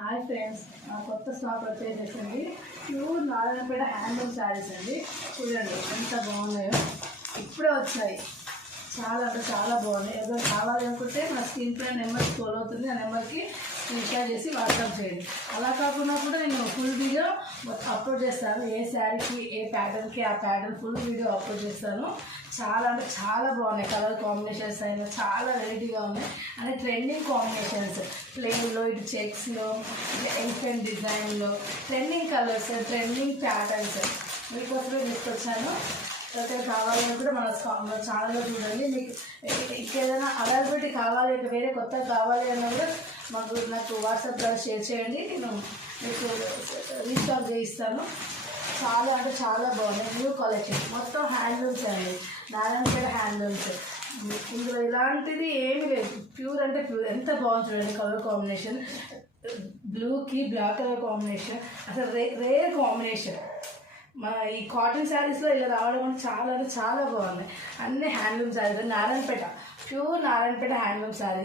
Hi friends, నా కొత్త stock వచ్చేసేసండి. ప్యూర్ నారాయణపేట హ్యాండ్లూమ్ శారీస్ అండి. చూడండి ఎంత బాగున్నాయో, ఇప్పుడే వచ్చాయి. చాలా అంటే చాలా బాగున్నాయి. ఏదో కావాలి అనుకుంటే నా స్క్రీన్ పైన నెంబర్ స్క్రోల్ అవుతుంది, ఆ నెంబర్కి రీఛార్జ్ చేసి వాట్సాప్ చేయండి. అలా కాకుండా కూడా నేను ఫుల్ వీడియో అప్లోడ్ చేస్తాను. ఏ శారీకి ఏ ప్యాటర్న్కి ఆ ప్యాటర్న్ ఫుల్ వీడియో అప్లోడ్ చేస్తాను. చాలా అంటే చాలా బాగున్నాయి. కలర్ కాంబినేషన్స్ అయినా చాలా వెరైటీగా ఉన్నాయి. అంటే ట్రెండింగ్ కాంబినేషన్స్, ప్లెయిన్లో, ఇటు చెక్స్లో, ఇటు ఎలిఫెంట్ డిజైన్లో, ట్రెండింగ్ కలర్స్, ట్రెండింగ్ ప్యాటర్న్స్ మీకోసమే తీసుకొచ్చాను. ఎవరికైనా కావాలని కూడా మన ఛానల్లో చూడండి. మీకు ఇంకేదైనా అవైలబిలిటీ కావాలి, వేరే కొత్తగా కావాలి అన్నా కూడా నాకు వాట్సాప్ ద్వారా షేర్ చేయండి. నేను మీకు రీస్టాక్ చేయిస్తాను. చాలా అంటే చాలా బాగున్నాయి. న్యూ కలెక్షన్ మొత్తం హ్యాండ్లూమ్స్ అండి, నారాయణపేట హ్యాండ్లూమ్స్. ఇందులో ఇలాంటిది ఏమీ లేదు. ప్యూర్ అంటే ప్యూర్. ఎంత బాగుంది చూడండి. కలర్ కాంబినేషన్ బ్లూకి బ్లాక్ కలర్ కాంబినేషన్, అసలు రేర్ కాంబినేషన్. మన ఈ కాటన్ శారీస్లో ఇలా రావడం అంటే చాలా బాగున్నాయి. అన్నీ handloom saris, Narayanpet, pure Narayanpet handloom saris.